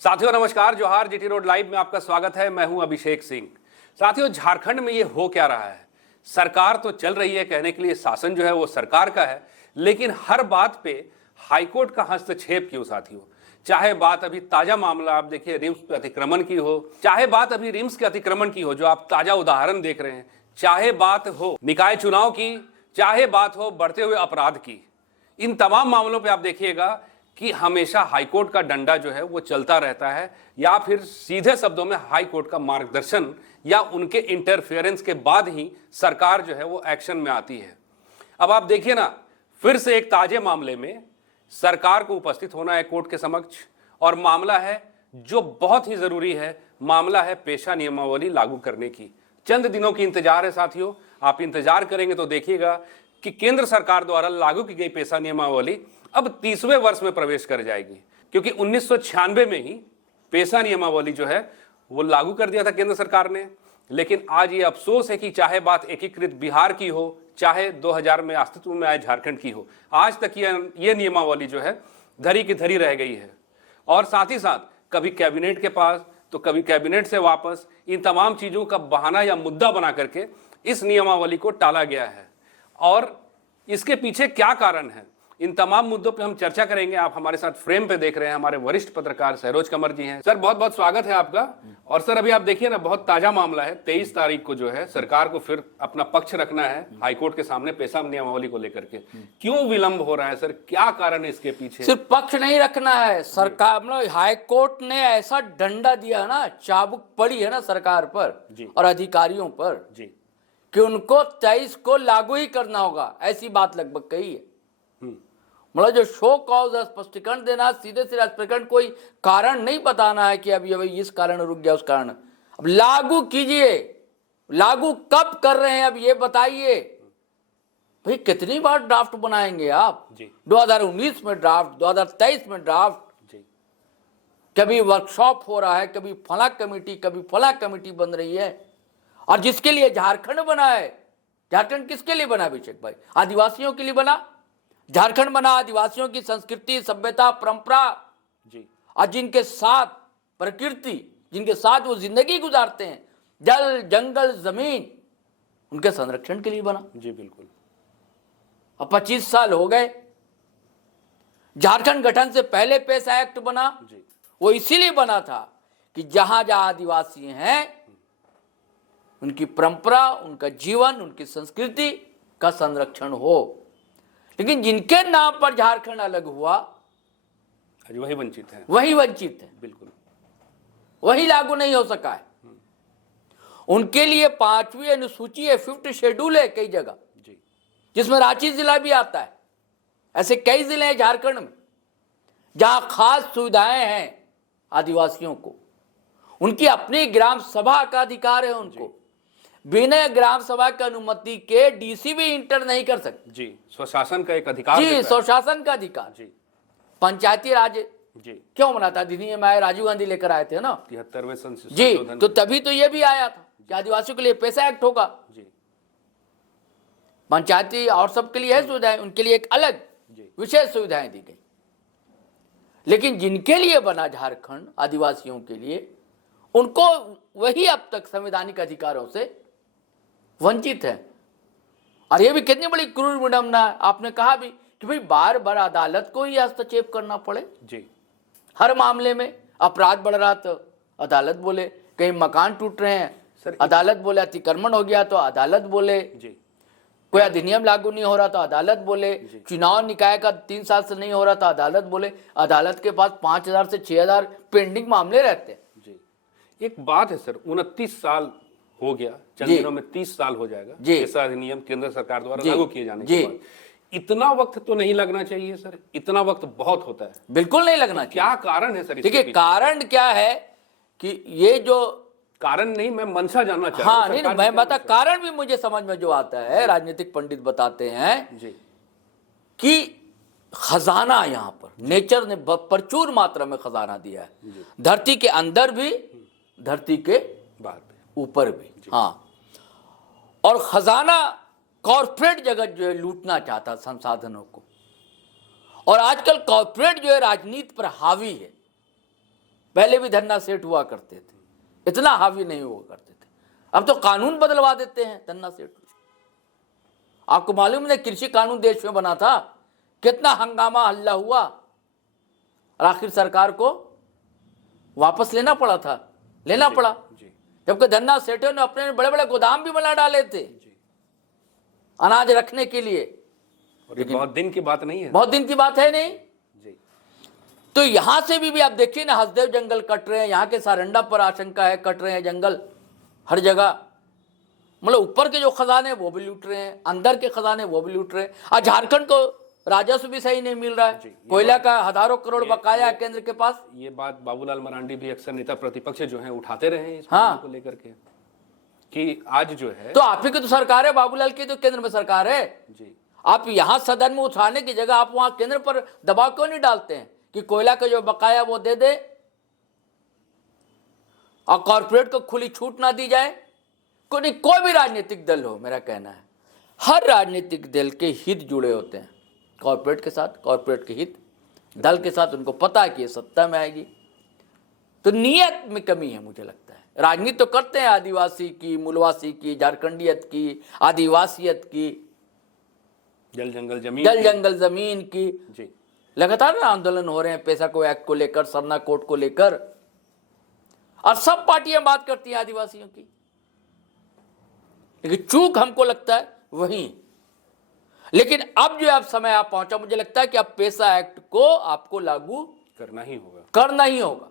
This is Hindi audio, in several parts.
साथियों नमस्कार, जोहार। जीटी रोड लाइव में आपका स्वागत है। मैं हूं अभिषेक सिंह। साथियों, झारखंड में ये हो क्या रहा है? सरकार तो चल रही है, कहने के लिए शासन जो है वो सरकार का है, लेकिन हर बात पे हाईकोर्ट का हस्तक्षेप क्यों साथियों? चाहे बात अभी ताजा मामला आप देखिए रिम्स पे अतिक्रमण की हो, चाहे बात अभी रिम्स के अतिक्रमण की हो जो आप ताजा उदाहरण देख रहे हैं, चाहे बात हो निकाय चुनाव की, चाहे बात हो बढ़ते हुए अपराध की, इन तमाम मामलों पे आप देखिएगा कि हमेशा हाईकोर्ट का डंडा जो है वो चलता रहता है, या फिर सीधे शब्दों में हाईकोर्ट का मार्गदर्शन या उनके इंटरफेरेंस के बाद ही सरकार जो है वो एक्शन में आती है। अब आप देखिए ना, फिर से एक ताजे मामले में सरकार को उपस्थित होना है कोर्ट के समक्ष, और मामला है जो बहुत ही जरूरी है, मामला है पेशा नियमावली लागू करने की। चंद दिनों की इंतजार है साथियों, आप इंतजार करेंगे तो देखिएगा कि केंद्र सरकार द्वारा लागू की गई पेशा नियमावली अब 30वें वर्ष में प्रवेश कर जाएगी, क्योंकि 1996 में ही पेशा नियमावली जो है वो लागू कर दिया था केंद्र सरकार ने। लेकिन आज ये अफसोस है कि चाहे बात एकीकृत बिहार की हो, चाहे 2000 में अस्तित्व में आए झारखंड की हो, आज तक ये नियमावली जो है धरी की धरी रह गई है। और साथ ही साथ कभी कैबिनेट के पास तो कभी कैबिनेट से वापस, इन तमाम चीज़ों का बहाना या मुद्दा बना करके इस नियमावली को टाला गया है। और इसके पीछे क्या कारण है, इन तमाम मुद्दों पे हम चर्चा करेंगे। आप हमारे साथ फ्रेम पे देख रहे हैं, हमारे वरिष्ठ पत्रकार सरोज कमर जी हैं। सर बहुत बहुत स्वागत है आपका। और सर अभी आप देखिए ना, बहुत ताजा मामला है, 23 तारीख को जो है सरकार को फिर अपना पक्ष रखना है हाईकोर्ट के सामने पेशा नियमावली को लेकर के। क्यों विलंब हो रहा है सर, क्या कारण है इसके पीछे? सिर्फ पक्ष नहीं रखना है, सरकार मतलब हाईकोर्ट ने ऐसा डंडा दिया ना, चाबुक पड़ी है ना सरकार पर और अधिकारियों पर जी, कि उनको 23 को लागू ही करना होगा, ऐसी बात लगभग कही है। मतलब जो शो कॉज स्पष्टीकरण देना, सीधे सीधे स्पष्टीकरण, कोई कारण नहीं बताना है कि अभी इस कारण रुक गया उस कारण। अब लागू कीजिए, लागू कब कर रहे हैं अब ये बताइए भाई। कितनी बार ड्राफ्ट बनाएंगे आप जी? 2019 में ड्राफ्ट, 2023 में ड्राफ्ट जी, कभी वर्कशॉप हो रहा है, कभी फला कमेटी, कभी फला कमेटी बन रही है। और जिसके लिए झारखंड बना है, झारखंड किसके लिए बना अभिषेक भाई? आदिवासियों के लिए बना। झारखंड बना आदिवासियों की संस्कृति, सभ्यता, परंपरा जी, और जिनके साथ प्रकृति, जिनके साथ वो जिंदगी गुजारते हैं, जल जंगल जमीन, उनके संरक्षण के लिए बना जी। बिल्कुल। अब 25 साल हो गए। झारखंड गठन से पहले पेशा एक्ट बना जी, वो इसीलिए बना था कि जहां जहां आदिवासी हैं उनकी परंपरा, उनका जीवन, उनकी संस्कृति का संरक्षण हो। लेकिन जिनके नाम पर झारखंड अलग हुआ वही वंचित है, वही वंचित है। बिल्कुल, वही लागू नहीं हो सका है। उनके लिए 5वीं अनुसूची है, 5th शेड्यूल है कई जगह जी, जिसमें रांची जिला भी आता है। ऐसे कई जिले हैं झारखंड में जहां खास सुविधाएं हैं आदिवासियों को। उनकी अपनी ग्राम सभा का अधिकार है, उनको बिना ग्राम सभा की अनुमति के डीसी भी इंटर नहीं कर सकते जी। स्वशासन का एक अधिकार जी, स्वशासन का अधिकार जी। पंचायती राज जी क्यों बना था? अधिनियम आया, राजीव गांधी लेकर आए थे ना 73वें संशोधन जी, तो तभी तो ये भी आया था कि आदिवासियों के लिए पेशा एक्ट होगा जी। पंचायती और सबके लिए है सुविधाएं, उनके लिए एक अलग विशेष सुविधाएं दी गई। लेकिन जिनके लिए बना झारखंड, आदिवासियों के लिए, उनको वही अब तक संवैधानिक अधिकारों से वंचित है। और ये भी कितनी बड़ी क्रूर विडंबना है। आपने कहा भी कि भाई बार बार अदालत को ही हस्तक्षेप करना पड़े जी। हर मामले में अपराध बढ़ रहा तो अदालत बोले, कहीं मकान टूट रहे हैं सर, अदालत बोले, अतिक्रमण हो गया तो अदालत बोले जी, कोई अधिनियम लागू नहीं हो रहा तो अदालत बोले, चुनाव निकाय का 3 साल से नहीं हो रहा तो अदालत बोले। अदालत के पास 5000 से 6000 पेंडिंग मामले रहते हैं जी। एक बात है सर, 29 साल हो गया, चंद दिनों में 30 साल हो जाएगा पेशा अधिनियम केंद्र सरकार द्वारा लागू किए जाने के बाद। इतना वक्त तो नहीं लगना चाहिए सर, इतना वक्त बहुत होता है। बिल्कुल नहीं लगना चाहिए। क्या कारण है सर? देखिए कारण क्या है कि ये जो कारण नहीं, मैं मंशा जानना चाहता हूं। हाँ नहीं, मैं बता, कारण भी मुझे समझ में जो आता है, राजनीतिक पंडित बताते हैं जी कि खजाना यहाँ पर नेचर ने प्रचुर मात्रा में खजाना दिया है, धरती के अंदर भी, धरती के बाहर ऊपर भी। हाँ, और खजाना कॉर्पोरेट जगत जो है लूटना चाहता संसाधनों को, और आजकल कॉर्पोरेट जो है राजनीति पर हावी है। पहले भी धन्ना सेठ हुआ करते थे, इतना हावी नहीं हुआ करते थे। अब तो कानून बदलवा देते हैं धन्ना सेठ। आपको मालूम है कृषि कानून देश में बना था, कितना हंगामा हल्ला हुआ और आखिर सरकार को वापस लेना पड़ा था, लेना पड़ा। जबकि धन्ना सेठों ने अपने बड़े बड़े गोदाम भी बना डाले थे अनाज रखने के लिए। और ये बहुत दिन की बात नहीं है, बहुत दिन की बात है नहीं जी। तो यहां से भी आप देखिए ना, हसदेव जंगल कट रहे हैं, यहाँ के सारंडा पर आशंका है कट रहे हैं जंगल हर जगह। मतलब ऊपर के जो खजाने वो भी लूट रहे हैं, अंदर के खजाने वो भी लूट रहे हैं। आज झारखंड को राजस्व भी सही नहीं मिल रहा है, कोयला का हजारों करोड़ बकाया है केंद्र के पास। ये बात बाबूलाल मरांडी भी अक्सर नेता प्रतिपक्ष जो हैं उठाते रहे हैं इस हाँ। मामले को लेकर के, कि आज जो है तो आप ही की तो सरकार है, बाबूलाल की तो केंद्र में सरकार है जी। आप यहाँ सदन में उठाने की जगह आप वहां केंद्र पर दबाव क्यों नहीं डालते हैं कि कोयला का जो बकाया वो दे दे और कॉर्पोरेट को खुली छूट ना दी जाए। कोई भी राजनीतिक दल हो, मेरा कहना है हर राजनीतिक दल के हित जुड़े होते हैं कॉर्पोरेट के साथ, कॉर्पोरेट के हित दल के साथ। उनको पता है कि ये सत्ता में आएगी, तो नीयत में कमी है मुझे लगता है। राजनीति तो करते हैं आदिवासी की, मूलवासी की, झारखंडियत की, आदिवासियत की, जल जंगल जमीन की जी। लगातार आंदोलन हो रहे हैं पेशाको एक्ट को लेकर, सरना कोर्ट को लेकर, और सब पार्टियां बात करती हैं आदिवासियों की। लेकिन चूक हमको लगता है वही। लेकिन अब जो अब समय आप पहुंचा, मुझे लगता है कि अब पेशा एक्ट को आपको लागू करना ही होगा,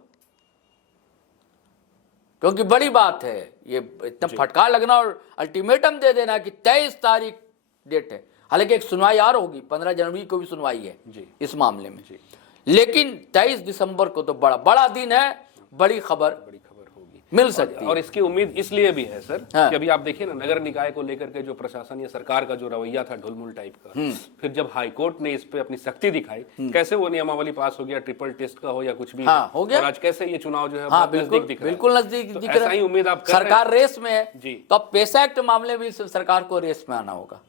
क्योंकि बड़ी बात है ये, इतना फटकार लगना और अल्टीमेटम दे देना कि 23 तारीख डेट है। हालांकि एक सुनवाई और होगी, 15 जनवरी को भी सुनवाई है जी। इस मामले में जी। लेकिन 23 दिसंबर को तो बड़ा दिन है, बड़ी खबर होगी, मिल सकती है। और इसकी उम्मीद इसलिए भी है सर हाँ। कि अभी आप देखिए ना, नगर निकाय को लेकर के जो प्रशासन या सरकार का जो रवैया था ढुलमुल टाइप का, फिर जब हाईकोर्ट ने इस पे अपनी सख्ती दिखाई, कैसे वो नियमावली पास हो गया, ट्रिपल टेस्ट का हो या कुछ भी हो गया। और आज कैसे ये चुनाव जो है हाँ, नजदीक दिख रहा है। बिल्कुल नजदीक दिख रहा है। ऐसा ही उम्मीद आप कर सरकार रेस में है जी। तो अब पेशा एक्ट मामले में सरकार को रेस में आना होगा।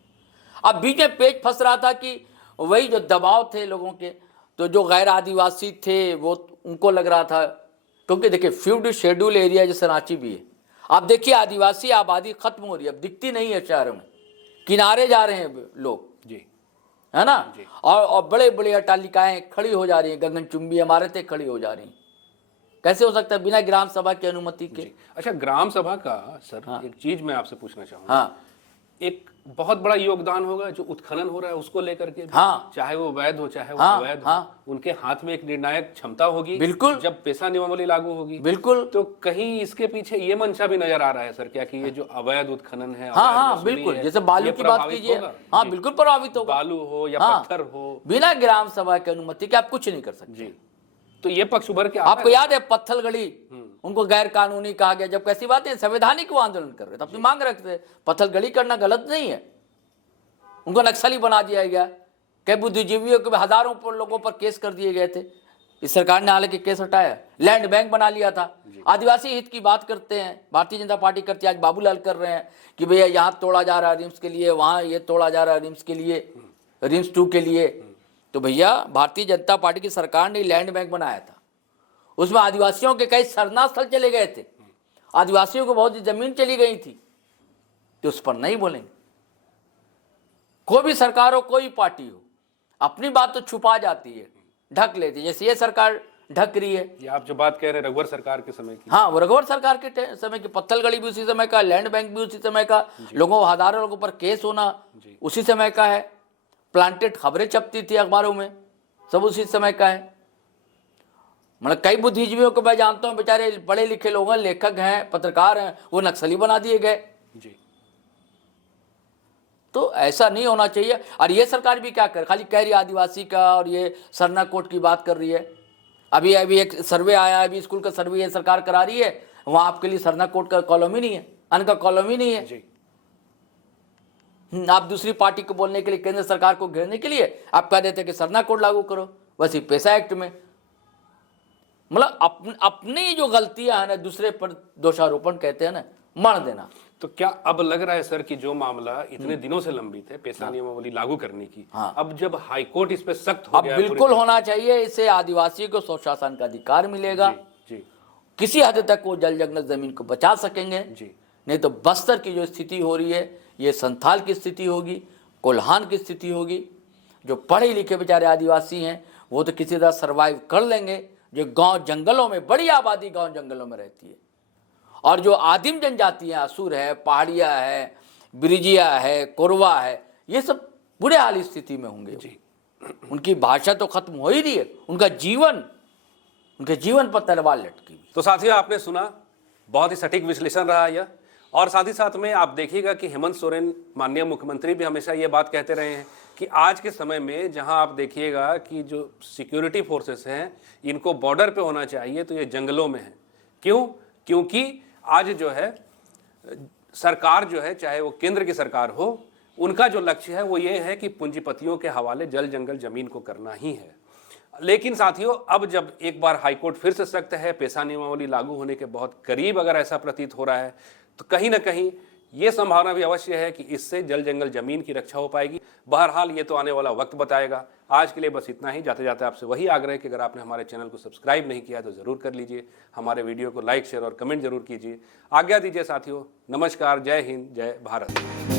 अब बीच में पेच फंस रहा था कि वही जो दबाव थे लोगों के, तो जो गैर आदिवासी थे वो उनको लग रहा था, क्योंकि देखिए फ्यूड शेड्यूल एरिया जैसे रांची भी है, आप देखिए आदिवासी आबादी खत्म हो रही है, अब दिखती नहीं है शहरों में, किनारे जा रहे हैं लोग जी, है ना। और बड़े बड़े अट्टालिकाएं खड़ी हो जा रही हैं, गगनचुंबी इमारतें खड़ी हो जा रही हैं। कैसे हो सकता है बिना ग्राम सभा की अनुमति के? अच्छा, ग्राम सभा का सर एक चीज मैं आपसे पूछना चाहूंगा। हाँ, एक बहुत बड़ा योगदान होगा जो उत्खनन हो रहा है उसको लेकर के, हाँ, चाहे वो वैध हो चाहे वो हाँ, अवैध हाँ, हो, उनके हाथ में एक निर्णायक क्षमता होगी। बिल्कुल। जब पेशा नियमावली लागू होगी, बिल्कुल। तो कहीं इसके पीछे ये मंशा भी नजर आ रहा है सर क्या, कि ये जो अवैध उत्खनन है, हाँ, अवैध हाँ, वसूली बिल्कुल। है, जैसे बालू ये की बात प्रभावित कीजिए, होगा? हाँ जी। बिल्कुल प्रभावित होगा। बालू हो या हाँ, पत्थर हो, बिना ग्राम सभा की अनुमति के आप कुछ नहीं कर सकते जी। तो ये पक्ष उभर के आता आपको है। याद है पत्थलगड़ी, उनको गैर कानूनी कहा गया, जब कैसी बात है संवैधानिक वो आंदोलन कर रहे थे, अपनी मांग रखते थे। पत्थलगड़ी करना गलत नहीं है, उनको नक्सली बना दिया गया। कई बुद्धिजीवियों के हजारों पर लोगों पर केस कर दिए गए थे, इस सरकार ने हालांकि केस हटाया। लैंड बैंक बना लिया था। आदिवासी हित की बात करते हैं, भारतीय जनता पार्टी करती है, आज बाबूलाल कर रहे हैं कि भैया यहाँ तोड़ा जा रहा है रिम्स के लिए, वहाँ ये तोड़ा जा रहा है रिम्स के लिए, रिम्स 2 के लिए। तो भैया भारतीय जनता पार्टी की सरकार ने लैंड बैंक बनाया था, उसमें आदिवासियों के कई सरना स्थल चले गए थे, आदिवासियों को बहुत जमीन चली गई थी, तो उस पर नहीं बोलेंगे। कोई भी सरकार हो, कोई पार्टी हो, अपनी बात तो छुपा जाती है, ढक लेती है, जैसे ये सरकार ढक रही है। ये आप जो बात कह रहे हैं रघुवर सरकार के समय की, हाँ, वो रघुवर सरकार के समय की, पत्थलगड़ी भी उसी समय का, लैंड बैंक भी उसी समय का, लोगों हजारों लोगों पर केस होना उसी समय का है, प्लांटेड खबरें छपती थी अखबारों में, सब उसी समय का है। मतलब कई बुद्धिजीवियों को मैं जानता हूँ, बेचारे पढ़े लिखे लोग हैं, लेखक हैं, पत्रकार हैं, वो नक्सली बना दिए गए जी। तो ऐसा नहीं होना चाहिए। और ये सरकार भी क्या कर, खाली कह रही है आदिवासी का, और ये सरना कोट की बात कर रही है। अभी एक सर्वे आया, अभी स्कूल का सर्वे ये सरकार करा रही है, वहाँ आपके लिए सरना कोट का कॉलम ही नहीं है, अन्न का कॉलम ही नहीं है जी। आप दूसरी पार्टी को बोलने के लिए, केंद्र सरकार को घेरने के लिए आप कह देते कि सरना कोड लागू करो, वैसे पेशा एक्ट में। मतलब अपनी जो गलतियां हैं ना, दूसरे पर दोषारोपण कहते हैं ना, मर देना। तो क्या अब लग रहा है सर कि जो मामला इतने दिनों से लंबित है पेशा नियमावली लागू करने की, अब जब हाईकोर्ट इस पे सख्त हो अब गया, बिल्कुल होना चाहिए, इससे आदिवासी को स्वशासन का अधिकार मिलेगा। जी किसी हद तक वो जल जंगल जमीन को बचा सकेंगे। जी नहीं तो बस्तर की जो स्थिति हो रही है, ये संथाल की स्थिति होगी, कोल्हान की स्थिति होगी। जो पढ़े लिखे बेचारे आदिवासी हैं वो तो किसी तरह सर्वाइव कर लेंगे। जो गांव जंगलों में, बड़ी आबादी गांव जंगलों में रहती है, और जो आदिम जनजातियां, असुर है, पहाड़िया है, ब्रिजिया है, कोरवा है, ये सब बुरे हाल स्थिति में होंगे। जी उनकी भाषा तो खत्म हो ही रही है, उनके जीवन पर तलवार लटकी हुई। तो साथियों, आपने सुना, बहुत ही सटीक विश्लेषण रहा यह। और साथ ही साथ में आप देखिएगा कि हेमंत सोरेन, माननीय मुख्यमंत्री, भी हमेशा ये बात कहते रहे हैं कि आज के समय में जहां आप देखिएगा कि जो सिक्योरिटी फोर्सेस हैं इनको बॉर्डर पे होना चाहिए, तो ये जंगलों में है। क्यों? क्योंकि आज जो है सरकार जो है, चाहे वो केंद्र की सरकार हो, उनका जो लक्ष्य है वो ये है कि पूंजीपतियों के हवाले जल जंगल जमीन को करना ही है। लेकिन साथियों, अब जब एक बार हाईकोर्ट फिर से सख्त है, पेशा नियमावली लागू होने के बहुत करीब अगर ऐसा प्रतीत हो रहा है, तो कहीं ना कहीं ये संभावना भी अवश्य है कि इससे जल जंगल जमीन की रक्षा हो पाएगी। बहरहाल ये तो आने वाला वक्त बताएगा। आज के लिए बस इतना ही। जाते जाते आपसे वही आग्रह है कि अगर आपने हमारे चैनल को सब्सक्राइब नहीं किया तो ज़रूर कर लीजिए, हमारे वीडियो को लाइक, शेयर और कमेंट जरूर कीजिए। आज्ञा दीजिए साथियों। नमस्कार, जय हिंद, जय भारत।